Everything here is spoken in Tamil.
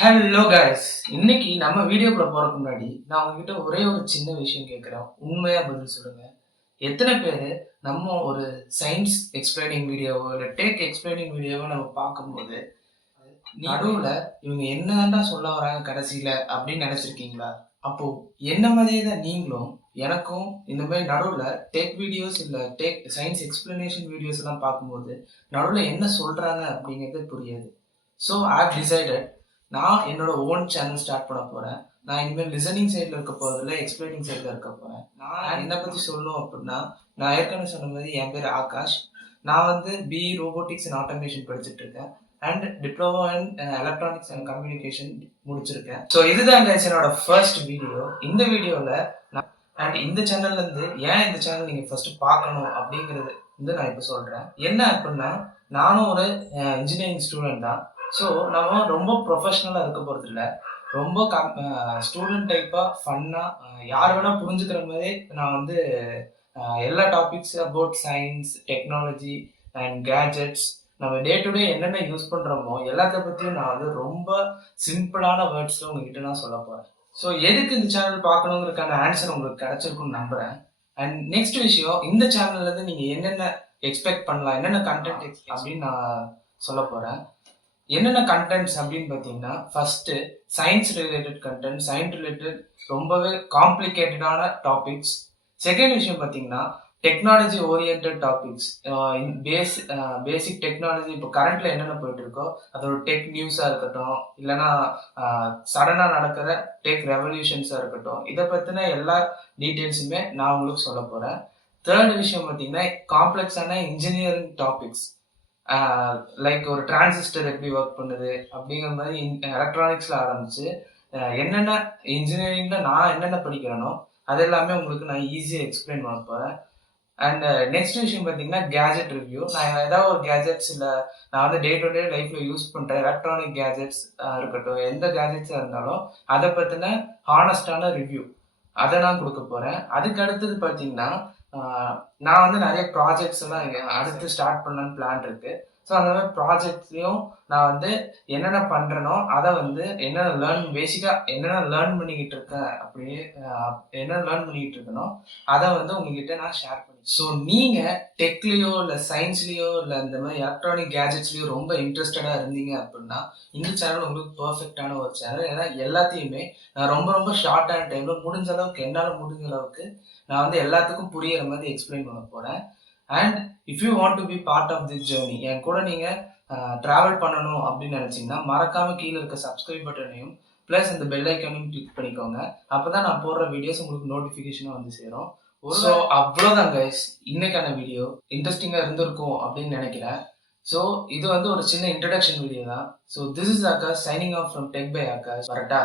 ஹலோ கைஸ், இன்னைக்கு நம்ம வீடியோக்குள்ள போறதுக்கு முன்னாடி நான் உங்ககிட்ட ஒரே ஒரு சின்ன விஷயம் கேட்குறேன். உண்மையா பதில் சொல்லுங்க. எத்தனை பேர் நம்ம ஒரு சயின்ஸ் எக்ஸ்பிளைனிங் வீடியோவோ இல்லை டேக் எக்ஸ்பிளைனிங் வீடியோவோ நம்ம பார்க்கும்போது நடுவுல இவங்க என்னதான்டா சொல்ல வராங்க கடைசியில அப்படின்னு நினைச்சிருக்கீங்களா? அப்போ என்ன மாதிரியே தான் நீங்களும் எனக்கும் இந்த மாதிரி நடுவுல டெக் வீடியோஸ் இல்ல டெக் சயின்ஸ் எக்ஸ்பிளனேஷன் வீடியோஸ் எல்லாம் பார்க்கும்போது நடுவுல என்ன சொல்றாங்க அப்படிங்கிறது புரியாது. ஸோ ஐ ஹவ் டிசைடட் நான் என்னோட ஓன் சேனல் ஸ்டார்ட் பண்ண போறேன். நான் இனிமேல் லிசனிங் சைடில் இருக்க போறதில்ல, எக்ஸ்பிளைனிங் சைடில் இருக்க போறேன். நான் என்னை பத்தி சொல்லணும் அப்படின்னா, நான் ஏற்கனவே சொன்ன மாதிரி என் பேர் ஆகாஷ். நான் வந்து பிஇ ரோபோட்டிக்ஸ் அண்ட் ஆட்டோமேஷன் படிச்சுட்டு இருக்கேன். And diploma in electronics and communication முடிச்சிருக்கேன். ஸோ இதுதான் guys என்னோட ஃபர்ஸ்ட் வீடியோ. இந்த வீடியோவில் நான் அண்ட் இந்த சேனல்ல இருந்து ஏன் இந்த சேனல் நீங்க ஃபர்ஸ்ட் பார்க்கணும் அப்படிங்கிறது வந்து நான் இப்போ சொல்றேன். என்ன அப்படின்னா, நானும் ஒரு இன்ஜினியரிங் ஸ்டூடெண்ட் தான். ஸோ நம்ம ரொம்ப ப்ரொஃபஷ்னலாக இருக்க போகிறது இல்லை. ரொம்ப ஸ்டூடெண்ட் டைப்பாக ஃபன்னாக யார் வேணால் புரிஞ்சுக்கிற மாதிரி நான் வந்து எல்லா topics about science, technology and gadgets நம்ம டே டு டே என்னென்ன யூஸ் பண்ணுறோமோ எல்லாத்த பற்றியும் நான் வந்து ரொம்ப சிம்பிளான வேர்ட்ஸில் உங்ககிட்ட நான் சொல்ல போகிறேன். ஸோ எதுக்கு இந்த சேனல் பார்க்கணுங்கிறதுக்கான ஆன்சர் உங்களுக்கு கிடைச்சிருக்குன்னு நம்புகிறேன். அண்ட் நெக்ஸ்ட் விஷயம், இந்த சேனல்லேருந்து நீங்கள் என்னென்ன எக்ஸ்பெக்ட் பண்ணலாம், என்னென்ன கண்டென்ட் அப்படின்னு நான் சொல்ல போகிறேன். என்னென்ன கண்டென்ட்ஸ் அப்படின்னு பார்த்தீங்கன்னா, first science related content, science related ரொம்பவே காம்ப்ளிகேட்டடான டாபிக்ஸ். செகண்ட் விஷயம் பார்த்தீங்கன்னா, டெக்னாலஜி ஓரியன்ட் டாபிக்ஸ். பேசிக் டெக்னாலஜி இப்போ கரண்ட்ல என்னென்ன போயிட்டு இருக்கோ அதோட டெக் நியூஸாக இருக்கட்டும், இல்லைன்னா சடனாக நடக்கிற டெக் ரெவல்யூஷன்ஸாக இருக்கட்டும், இதை பற்றின எல்லா டீட்டெயில்ஸுமே நான் உங்களுக்கு சொல்ல போகிறேன். தேர்ட் விஷயம் பார்த்தீங்கன்னா, காம்ப்ளெக்ஸான இன்ஜினியரிங் டாபிக்ஸ். லைக் ஒரு டிரான்சிஸ்டர் எப்படி ஒர்க் பண்ணுது அப்படிங்கிற மாதிரி எலக்ட்ரானிக்ஸ்ல ஆரம்பிச்சு என்னென்ன இன்ஜினியரிங்ல நான் என்னென்ன படிக்கிறேனோ அது எல்லாமே உங்களுக்கு நான் ஈஸியாக எக்ஸ்பிளைன் பண்ண போகிறேன். அண்ட் நெக்ஸ்ட் விஷயம் பார்த்தீங்கன்னா, கேஜெட் ரிவ்யூ. நான் ஏதாவது ஒரு கேஜெட்ஸ் இல்லை, நான் வந்து டே டு டே லைஃப்ல யூஸ் பண்ணுற எலக்ட்ரானிக் கேஜெட்ஸ் இருக்கட்டும், எந்த கேஜெட்ஸாக இருந்தாலும் அதை பற்றின ஹானஸ்டான ரிவ்யூ அதை நான் கொடுக்க போகிறேன். அதுக்கு அடுத்தது பார்த்தீங்கன்னா, நான் வந்து நிறைய ப்ராஜெக்ட்ஸ் எல்லாம் அடுத்து ஸ்டார்ட் பண்ணலான்னு பிளான் இருக்கு. ஸோ அந்த மாதிரி ப்ராஜெக்ட்லையும் நான் வந்து என்னென்ன பண்ணுறேனோ அதை வந்து என்னென்ன பேசிக்காக என்னென்ன லேர்ன் பண்ணிக்கிட்டு இருக்கேன் அப்படியே என்னென்ன லேர்ன் பண்ணிக்கிட்டு இருக்கேனோ அதை வந்து உங்ககிட்ட நான் ஷேர் பண்ணி. ஸோ நீங்கள் டெக்லேயோ இல்லை சயின்ஸ்லேயோ இல்லை இந்த மாதிரி எலக்ட்ரானிக் கேஜெட்ஸ்லேயோ ரொம்ப இன்ட்ரெஸ்டடாக இருந்தீங்க அப்படின்னா இந்த சேனல் உங்களுக்கு பர்ஃபெக்டான ஒரு சேனல். ஏன்னா எல்லாத்தையுமே நான் ரொம்ப ரொம்ப ஷார்ட்டான டைமில் முடிஞ்ச அளவுக்கு என்னால் முடிஞ்ச அளவுக்கு நான் வந்து எல்லாத்துக்கும் புரியிற மாதிரி எக்ஸ்பிளைன் பண்ண போகிறேன். And if you want to be part of this journey, என் கூட நீங்கள் ட்ராவல் பண்ணணும் அப்படின்னு நினச்சிங்கன்னா மறக்காமல் கீழே இருக்க சப்ஸ்கிரைப் பட்டனையும் ப்ளஸ் இந்த பெல் ஐக்கானையும் கிளிக் பண்ணிக்கோங்க. அப்போ தான் நான் போடுற வீடியோஸ் உங்களுக்கு நோட்டிஃபிகேஷனாக வந்து சேரும். ஸோ அவ்வளோதான் கைஸ், இன்னைக்கான வீடியோ இன்ட்ரெஸ்டிங்காக இருந்திருக்கும் அப்படின்னு நினைக்கிறேன். ஸோ இது வந்து ஒரு சின்ன இன்ட்ரடக்ஷன் வீடியோ தான். So this is Akash signing off from tech by Akash. வரட்டா?